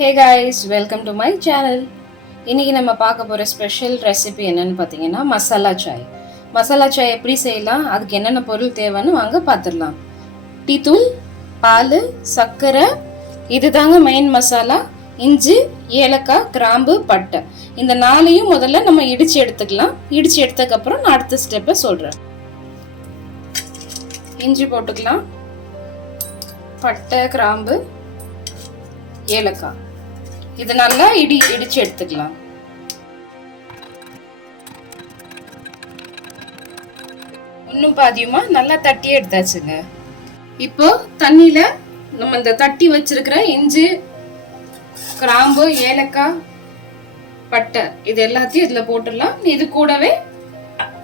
Hey guys, welcome to my channel. இன்றைக்கி நம்ம பார்க்க போகிற ஸ்பெஷல் ரெசிபி என்னென்னு பார்த்தீங்கன்னா மசாலா சாய். மசாலா சாய் எப்படி செய்யலாம், அதுக்கு என்னென்ன பொருள் தேவைன்னு வாங்க பார்த்துடலாம். டீத்தூள், பால், சர்க்கரை, இது தாங்க மெயின் மசாலா. இஞ்சி, ஏலக்காய், கிராம்பு, பட்டை, இந்த நாளையும் முதல்ல நம்ம இடித்து எடுத்துக்கலாம். இடித்து எடுத்ததுக்கப்புறம் நான் அடுத்த ஸ்டெப்பை சொல்கிறேன். இஞ்சி போட்டுக்கலாம், பட்டை, கிராம்பு, ஏலக்காய், இது நல்லா இடிச்சு எடுத்துக்கலாம். இன்னும் பாதியமா நல்லா தட்டி எடுத்தாச்சுங்க. இப்போ தண்ணியில நம்ம இந்த தட்டி வச்சிருக்கிற இஞ்சி, கிராம்பு, ஏலக்காய், பட்டை, இது எல்லாத்தையும் இதுல போட்டுடலாம். இது கூடவே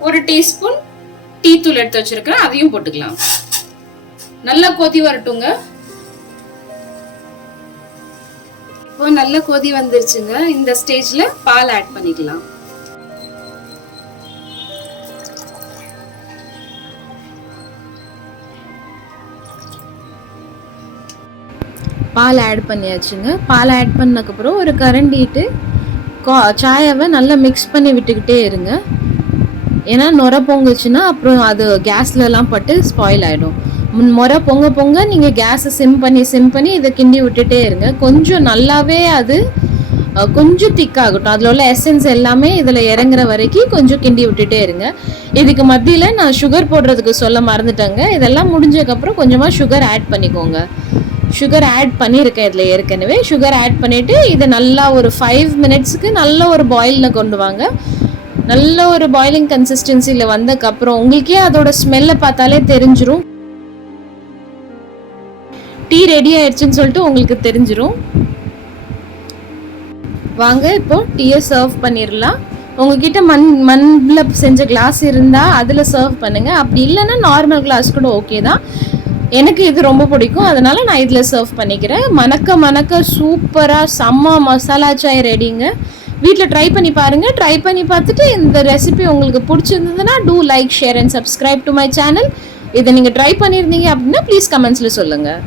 ஒரு டீஸ்பூன் டீ தூள் எடுத்து வச்சிருக்கிறேன், அதையும் போட்டுக்கலாம். நல்லா கொதி வரட்டுங்க. இப்போ நல்ல கொதி வந்துருச்சுங்க. இந்த ஸ்டேஜ்ல பால் ஆட் பண்ணிக்கலாம். பால் ஆட் பண்ணியாச்சுங்க. பால் ஆட் பண்ணதுக்கப்புறம் ஒரு கரண்டிட்டு சாயாவை நல்லா மிக்ஸ் பண்ணி விட்டுக்கிட்டே இருங்க. ஏன்னா நுர பொங்குச்சுன்னா அப்புறம் அது கேஸ்லலாம் பட்டு ஸ்பாயில் ஆகிடும். முறை பொங்க பொங்க நீங்கள் கேஸை சிம் பண்ணி இதை கிண்டி விட்டுட்டே இருங்க. கொஞ்சம் நல்லாவே அது கொஞ்சம் திக்காகட்டும். அதில் உள்ள எசன்ஸ் எல்லாமே இதில் இறங்குற வரைக்கும் கொஞ்சம் கிண்டி விட்டுட்டே இருங்க. இதுக்கு மத்தியில் நான் சுகர் போடுறதுக்கு சொல்ல மறந்துட்டேங்க. இதெல்லாம் முடிஞ்சதுக்கப்புறம் கொஞ்சமாக சுகர் ஆட் பண்ணிக்கோங்க. சுகர் ஆட் பண்ணியிருக்கேன் இதில் ஏற்கனவே. சுகர் ஆட் பண்ணிவிட்டு இதை நல்லா ஒரு 5 மினிட்ஸுக்கு நல்ல ஒரு பாயிலில் கொண்டு வாங்க. நல்ல ஒரு பாயிலிங் கன்சிஸ்டன்சியில் வந்ததுக்கப்புறம் உங்களுக்கே அதோட ஸ்மெல்லை பார்த்தாலே தெரிஞ்சிடும். டீ ரெடி ஆயிடுச்சுன்னு சொல்லிட்டு உங்களுக்கு தெரிஞ்சிடும். வாங்க இப்போ டீயை சர்வ் பண்ணிடலாம். உங்ககிட்ட மண்ணில் செஞ்ச கிளாஸ் இருந்தால் அதில் சர்வ் பண்ணுங்கள். அப்படி இல்லைன்னா நார்மல் கிளாஸ் கூட ஓகே தான். எனக்கு இது ரொம்ப பிடிக்கும், அதனால நான் இதில் சர்வ் பண்ணிக்கிறேன். மணக்க சூப்பராக செம்ம மசாலா சாய் ரெடிங்க. வீட்டில் ட்ரை பண்ணி பாருங்கள். ட்ரை பண்ணி பார்த்துட்டு இந்த ரெசிபி உங்களுக்கு பிடிச்சிருந்ததுன்னா do like, share and subscribe to my channel. இதை நீங்கள் ட்ரை பண்ணியிருந்தீங்க அப்படின்னா ப்ளீஸ் கமெண்ட்ஸில் சொல்லுங்கள்.